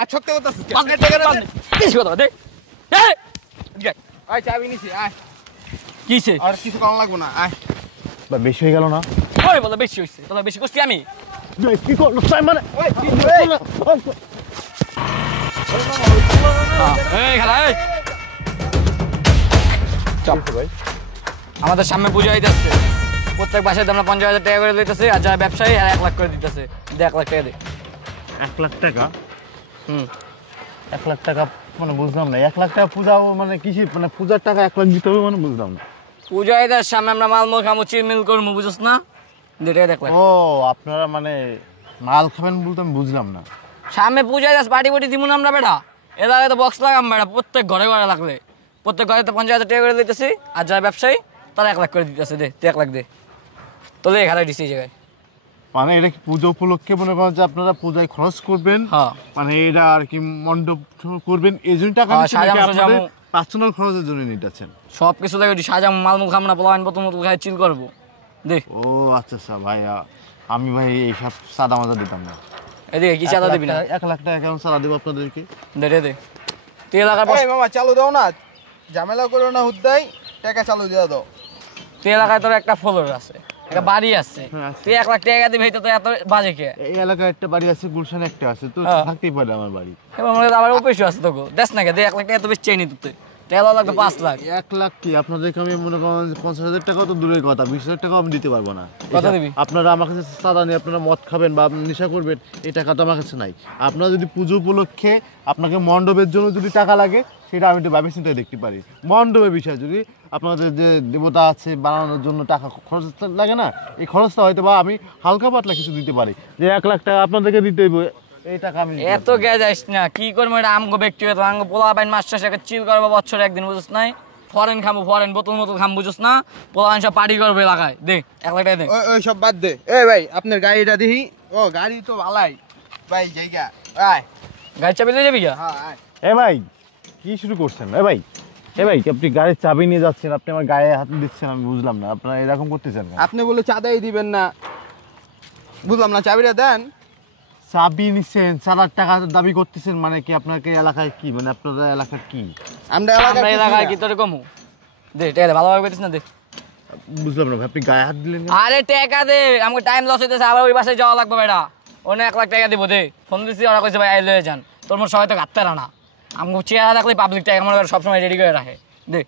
আর সত্যি কথা আছে বান্নে টাকা কিছু কথা দে এই আয় চাবি নিছি আয় কিছে আর কিছু কম লাগবে না আয় বা বেশি হয়ে গেল না ওই বলে বেশি হইছে তোলা বেশি করছি আমি কি করলো মানে এই খালা এই চল ভাই আমাদের সামনে পূজা হইতাছে প্রত্যেক বাসায় আমরা 50,000 টাকা করে লইতেছে আর যারা ব্যবসায়ী আর 1 লাখ করে দিতেছে দে 1 লাখ টাকা দে 1 লাখ টাকা 1 লাখ টাকা মানে বুঝলাম না 1 লাখ টাকা পূজা মানে কিসি মানে পূজার টাকা 1 লাখ দিতে হবে মানে বুঝলাম না পূজা হইতার সামনে আমরা মাল মুখ খামু চিরমিল করমু বুঝছ না দে টাকা 1 লাখ ও আপনারা মানে মাল খাবেন বলতে আমি বুঝলাম না সামনে পূজা হইতাছে পার্টি পার্টি দিমু না আমরা বেটা এলাকায় তো বক্স লাগাম বেটা প্রত্যেক ঘরে ঘরে লাগলে প্রত্যেক ঘরে তো 50,000 টাকা করে লইতেছি আর যারা ব্যবসায়ী তারা 1 লাখ করে দিতেছে দে 1 লাখ দে তোলে ঘরে দিছি এই জায়গায় মানে এটা কি পূজা উপলক্ষে মনে করেন যে আপনারা পূজায় খরচ করবেন হ্যাঁ মানে এটা আর কি মণ্ডপ করবেন এই জন্য টাকা আপনাদের পার্সোনাল খরচের জন্য নিতেছেন সব কিছু লাগে সাজা মাল মুখ আমরা পোলাবেন প্রথম খাই চিল করবো দে ও আচ্ছা আচ্ছা ভাইয়া আমি ভাই এইসব সাদা মাজা দিতাম না এদিকে কি চাঁদা দিবি না 1 লাখ টাকা কেমন সাদা দেবো আপনাদেরকে দে দে দে তুই এলাকার মামা চালু দাও না ঝামেলা করো না হুদ্দাই টাকা চালু দিয়ে দাও তুই এলাকায় তোর একটা ফলোর আছে একটা বাড়ি আছে তুই 1 লাখ টাকা দিবি তো এত বাজে কে এই এলাকায় একটা বাড়ি আছে গুলশানে একটা আছে তো থাকতেই পারে আমার বাড়ি এবার মনে আবার অফিসও আছে তোকে দেখ না কে দে 1 লাখ টাকা তো বেশি চাইনি তুই তেল লাগবে 5 লাখ 1 লাখ কি আপনাদেরকে আমি মনে করেন 50,000 টাকাও তো দূরের কথা 20,000 টাকাও আমি দিতে পারবো না কত দিবি আপনারা আমার কাছে সাদা নিয়ে আপনারা মদ খাবেন বা নেশা করবেন এই টাকা তো আমার কাছে নাই আপনারা যদি পুজো উপলক্ষে আপনাকে মণ্ডপের জন্য যদি টাকা লাগে সেটা আমি একটু ভাবে চিন্তায় দেখতে পারি মণ্ডপের বিষয় যদি আপনাদের যে দেবতা আছে বানানোর জন্য টাকা খরচ লাগে না এই খরচটা হয়তো বা আমি হালকা পাতলা কিছু দিতে পারি যে 1 লাখ টাকা আপনাদেরকে দিতে হইব এই টাকা আমি এত গে যাইস না কি করবো এটা আমগো ব্যক্তিগত আমগো পোলা বাইন মাস শেষে চিল করবো বছরে একদিন বুঝছ নাই ফরেন খামু ফরেন বোতল মতল খাম বুঝছ না পোলা বাইন সব পার্টি করবে লাগায় দে 1 লাখ টাকা দে ওই সব বাদ দে এ ভাই আপনার গাড়িটা দেখি ও গাড়ি তো ভালাই ভাই জায়গা আয় গাড়ি চাবি দিয়ে যাবি হ্যাঁ আয় এ ভাই কি শুরু করছেন এ ভাই আপনি গাড়ির চাবি নিয়ে যাচ্ছেন আপনি আমার গায়ে হাত দিচ্ছেন আমি বুঝলাম না আপনারা এরকম করতেছেন আপনি বলে চাঁদাই দিবেন না বুঝলাম না চাবিটা দেন চাবি নিচ্ছেন 4 টাকা দাবি করতেছেন মানে কি আপনাকে এলাকায় কি মানে আপনাদের এলাকার কি আমরা এলাকায় কি তোর কমু দে টাকা ভালোভাবে কইতিস না দে বুঝলাম না আপনি গায়ে হাত দিলেন আরে টাকা দে আমাকে টাইম লস হইতেছে আবার ওই বাসায় যাওয়া লাগবে বেটা ওনে 1 লাখ টাকা দিব দে ফোন দিছি ওরা কইছে ভাই আই লয়ে যান তোর মোর সবাই তো গাত্তা না আমাকে চেহারা দেখলে পাবলিক টাকা মনে করে সবসময় রেডি করে রাখে দে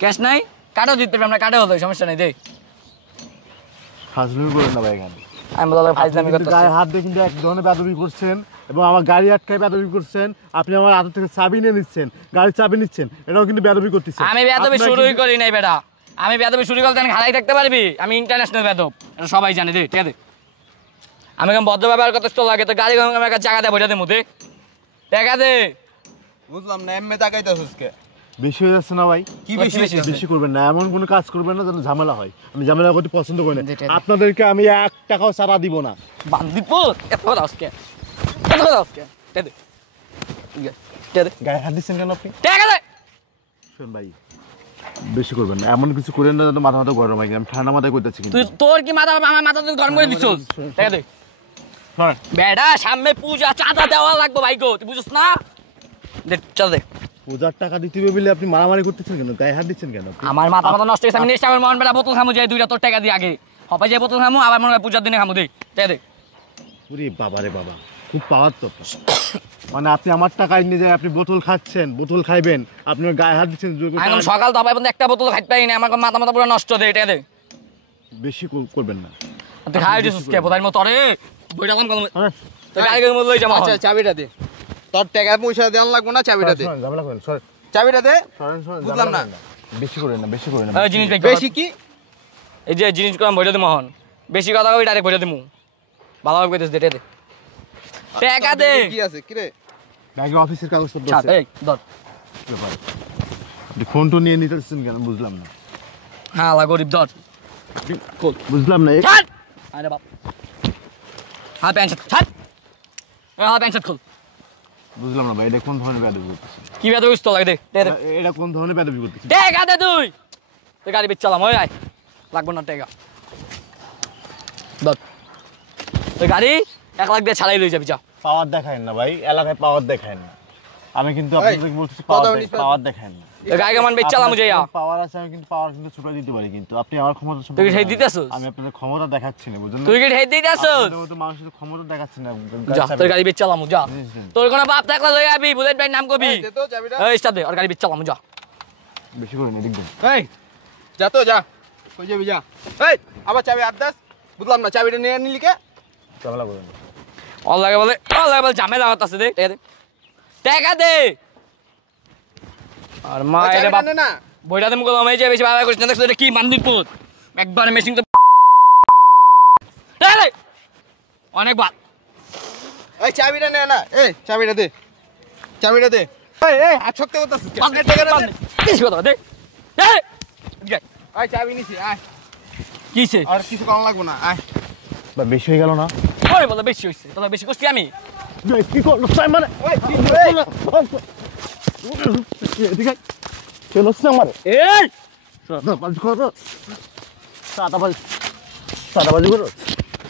ক্যাশ নাই কাটও দিতে পারবে আমরা কাটও হলো সমস্যা নাই দে ফাজলামি করেন না ভাই এখানে আমি বললাম ফাজলামি করতেছি গায়ে হাত দিয়ে কিন্তু এক ধরনের বেদবি করছেন এবং আমার গাড়ি আটকায় বেদবি করছেন আপনি আমার হাত থেকে চাবি নিয়ে নিচ্ছেন গাড়ির চাবি নিচ্ছেন এটাও কিন্তু বেদবি করতেছেন আমি বেদবি শুরুই করি নাই বেটা আমি বেদবি শুরু করতে খালাই থাকতে পারবি আমি ইন্টারন্যাশনাল বেদব এটা সবাই জানে দে ঠিক আছে আমি কেমন ভদ্র ব্যবহার করতে তো লাগে তো গাড়ি আমার কাছে জায়গা দেয় বইটা দে মুদে টাকা দে বুঝলাম না এমএ তাকাইতাছিস কে বেশি হয়ে যাচ্ছে না ভাই কি বেশি বেশি করবেন না এমন কোনো কাজ করবেন না যেন ঝামেলা হয় আমি ঝামেলা করতে পছন্দ করি না আপনাদেরকে আমি 1 টাকাও ছাড়া দিব না বান্দিপুর এত কথা আজকে এত কথা আজকে দে দে গায়ে হাত দিচ্ছেন কেন আপনি টাকা দে শুন ভাই বেশি করবেন না এমন কিছু করেন না যেন মাথা গরম হয় আমি ঠান্ডা মাথায় করতেছি কিন্তু তুই তোর কি মাথা আমার মাথা তুই গরম করে দিছস টাকা দে বেটা সামনে পূজা চাঁদা দেওয়া লাগবে ভাই গো তুই বুঝছ না দে চল দে পূজার টাকা দিতে হবে বলে আপনি মারামারি করতেছেন কেন গায়ে হাত দিচ্ছেন কেন আমার মাথা নষ্ট হয়েছে আমি নেক্সট আমার মন বেলা বোতল খামু যাই 2টা তোর টাকা দিয়ে আগে হপাই যাই বোতল খামু আবার মনে হয় পূজার দিনে খামু দে টাকা দে ওরে বাবা রে বাবা খুব পাওয়ার তো মানে আপনি আমার টাকা নিয়ে যায় আপনি বোতল খাচ্ছেন বোতল খাইবেন আপনি গায়ে হাত দিচ্ছেন একদম সকাল তো পর্যন্ত একটা বোতল খাইতে পারি না আমার মাথা পুরো নষ্ট দে টাকা দে বেশি করবেন না তুই খাই দিছিস কে বোধার মতো রে বইটা কম কম তুই গাড়ি করে লই যা আচ্ছা চাবিটা দে তোর টাকা পয়সা দেন লাগবে না চাবিটা দে ঝামেলা করেন সর চাবিটা দে বুঝলাম না বেশি করেন না এই জিনিস বেশি কি এই যে জিনিস কম বইটা দে মোহন বেশি কথা কই ডাইরেক্ট বইটা দিমু ভালোভাবে কইতেছ দে টাকা দে কি আছে কি রে ব্যাগে অফিসের কাগজপত্র আছে এই ধর আপনি ফোন তো নিয়ে নিতেছেন কেন বুঝলাম না হ্যাঁ লা গরিব ধর কোল বুঝলাম না ছাড় আরে বাপ হ্যাঁ প্যান্ট শার্ট ছাড় হ্যাঁ প্যান্ট শার্ট খোল বুঝলাম না ভাই এটা কোন ধরনের বেদবি করতেছেন কি বেদবি তো লাগে দে এটা কোন ধরনের বেদবি করতেছেন টাকা দে তুই গাড়ি বেচ চালাম ওই আয় লাগবে না টাকা ধর তুই গাড়ি 1 লাখ দিয়ে ছাড়াই লই যাবি যা পাওয়ার দেখায় না ভাই, এলাকায় পাওয়ার দেখায় না। আমি কিন্তু এই, আপনাদের বলতেছি কথা বলিস না। পাওয়ার দেখায় না। গাড়ি কেমন বেচালাম যাইয়া পাওয়ার আছে, আমি কিন্তু পাওয়ার কিন্তু ছুটে দিতে পারি, কিন্তু আপনি আমার ক্ষমতা তুই কি সেই দিতেছস? আমি আপনাদের ক্ষমতা দেখাচ্ছি না, বুঝলেন? তুই কি সেই দিতেছস? তো মানুষের ক্ষমতা দেখাচ্ছি না। যা তোর গাড়ি বেচালাম যা, তোর কোনো বাপ থাকলে লই আবি, বুলেট ভাই নাম কবি। দে তো চাবিটা। এই স্টার্ট দে, আর গাড়ি বেচালাম যা। বেশি করে নিয়ে দেখবেন। এই যা তো যা, কই যাবি যা। এই আবার চাবি আদাস, বুঝলাম না চাবিটা নিয়ে নিলি কে? ঝামেলা করেন না। অল লাগে বলে ঝামেলা হতাছে দে, টাকা দে, টাকা দে। আর মা ওই এর চাবিটা বাপ নে না। বইটা তুমি কলম এই যে বেশি বাবা করিস না, দেখছ এটা কি মান্দির পুত একবার মেশিন তো এই অনেক বাদ। এই চাবিটা নে না। এই চাবিটা দে, চাবিটা দে। এই হাত শক্ত করতেছিস কে? এই টাকাটা দে। কিছু কথা দে এই গাই এই চাবি নিছি, আয়। কিছে আর কিছু করা লাগবে না, আয়। বা বেশি হয়ে গেল না? ওই বলে বেশি হইছে, বলে বেশি করছি আমি। কি করলো তাই মানে? ওই এদিকে চলো আমার এই সাদাবাজি করো, সাদাবাজি করো।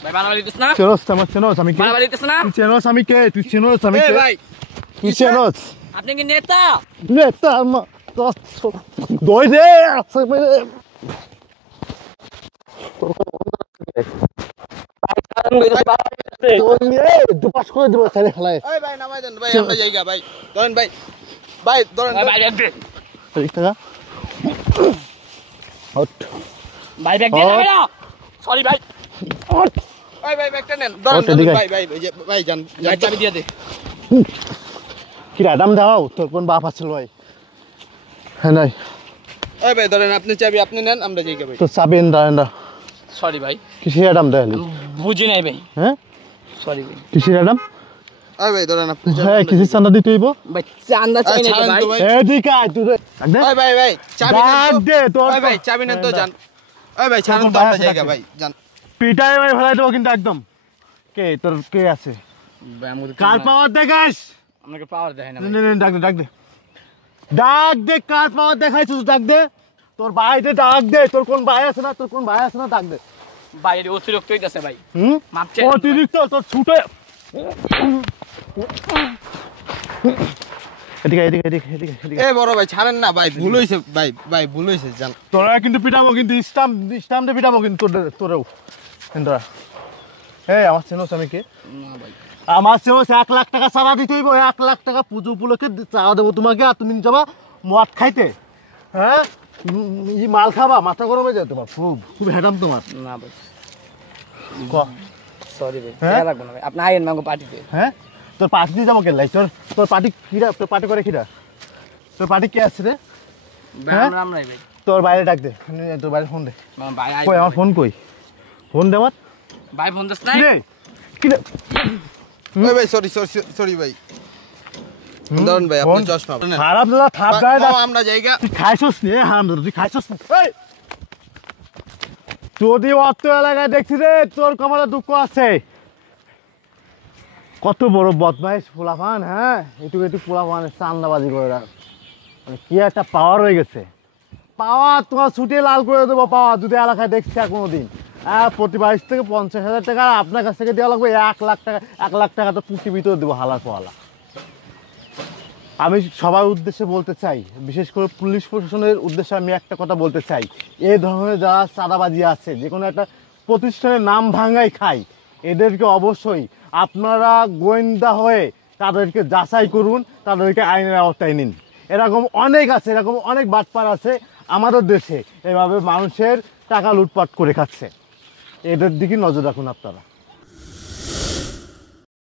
ভাই বানাবাড়ি দিস না, চেনোস আমার, চেনোস আমি কে? বানাবাড়ি দিস না। তুই চেনোস আমি কে? তুই চেনোস আমি এই কে? ভাই তুই চেনোস? আপনি কি নেতা? নেতা আমার দই দে আছে মানে। দুপাশ করে দেবো ছেলে খেলায়। এই ভাই নামাই দেন ভাই, আমরা জায়গা ভাই। ধরেন ভাই, ভাই ধরেন। ভাই ব্যাগ দে, 30 টাকা হট ভাই ব্যাগ দে না বেটা, সরি ভাই। হট। ওই ভাই ব্যাগটা নেন, ধরেন ওটা দিকে। ভাই ভাই ভাই জান ভাই চাবি দিয়ে দে। কি দাম দাও, তোর কোন বাপ আছে ভাই? হ্যাঁ নাই এই ভাই ধরেন আপনি চাবি আপনি নেন, আমরা জায়গা ভাই। তো চাবি এন্ডা সরি ভাই, কিসের দাম দেখালি? বুঝি নাই ভাই, হ্যাঁ সরি ভাই। কিসের দাম? এই ভাই ধরেন আপনি হ্যাঁ কিসের চান্দা দিতে হইব? ভাই চান্দা চাই না ছাড়েন ভাই। তো ভাই। এদিকে আয় তুই রে। ডাক দে। ওই ভাই ভাই চাবি ডাক নেন তো। দে তোর। ওই ভাই চাবি নেন তো জান। ওই ভাই ছাড়েন তো, আমরা জায়গা ভাই জান। পিটাই ভাই ফেলাই দেবো কিন্তু একদম। কে তোর কে আছে? ভাই আমাকে কার পাওয়ার দেখাস? আমাকে পাওয়ার দেয় না নে, নে, নে, ডাক দে ডাক দে ডাক দে, কার পাওয়ার দেখাইছিস? ডাক দে তোর ভাইতে, ডাক দে। তোর কোন ভাই আছে না? তোর কোন ভাই আছে না? ডাক দে। বাইরে অতিরিক্ত হইতাছে ভাই। হুম মাপ চাই। অতিরিক্ত তোর ছুটে। এদিকে এদিকে এদিকে এদিকে এদিকে। এই বড় ভাই ছাড়েন না ভাই, ভুল হইছে ভাই, ভাই ভুল হইছে জান। তোরা কিন্তু পিটাবো, কিন্তু স্টাম্প দিয়ে পিটাবো কিন্তু তোরেও কিন্তু। এই আমার চেনোস আমি কে? না ভাই, আমার চেনোস 1 লাখ টাকা চাঁদা দিতে হইব। 1 লাখ টাকা পুজো উপলক্ষে চাঁদা দেবো তোমাকে, আর তুমি যাবা মদ খাইতে। হ্যাঁ এই মাল খাবা, মাথা গরম হয়ে যায় তোমার। খুব হেডাম তোমার। না ভাই, ক সরি ভাই, হ্যাঁ? খেয়াল রাখবো না ভাই। আপনি আইন মাঙ্গো পার্টিতে। হ্যাঁ তোর পার্টি দিয়ে যাবো কেলাই? তোর পার্টি কিরা? তোর পার্টি করে কিরা? তোর পার্টি কে আছে রে? ভাই হ্যাঁ? আমরাই ভাই। তোর বাইরে ডাক দে, তোর বাইরে ফোন দে। ভাই কই আমার ফোন কই? ফোন দে আমার। ভাই ফোন দিস না। কিরে কিরে? ওই ভাই সরি সরি সরি ভাই। ধরেন ভাই আপনি চশমা নেন। খারাপ দাদা থাপ গায়ে মামা, আমরা জায়গা। তুই খাইছস নি? হারাম দাদা তুই খাইছস না? এই! যদি অত এলাকায় দেখছি রে, তোর কপালে দুঃখ আছে। কত বড় বদমাইশ পোলাপান। হ্যাঁ একটু একটু পোলাপানের চান্দাবাজি করে রাখ, মানে কি একটা পাওয়ার হয়ে গেছে। পাওয়ার তোমার ছুটিয়ে লাল করে দেবো। পাওয়ার যদি এলাকায় দেখছি আর কোনোদিন, প্রতি 22 থেকে 50,000 টাকা আপনার কাছ থেকে দেওয়া লাগবে। 1 লাখ টাকা, 1 লাখ টাকা তো পুঁটির ভিতরে দেবো হালা পোয়ালা। আমি সবার উদ্দেশ্যে বলতে চাই, বিশেষ করে পুলিশ প্রশাসনের উদ্দেশ্যে আমি একটা কথা বলতে চাই। এই ধরনের যারা চাঁদাবাজি আছে, যে কোনো একটা প্রতিষ্ঠানের নাম ভাঙাই খায়, এদেরকে অবশ্যই আপনারা গোয়েন্দা হয়ে তাদেরকে যাচাই করুন, তাদেরকে আইনের আওতায় নিন। এরকম অনেক আছে, এরকম অনেক বাটপার আছে আমাদের দেশে, এভাবে মানুষের টাকা লুটপাট করে খাচ্ছে। এদের দিকে নজর রাখুন আপনারা।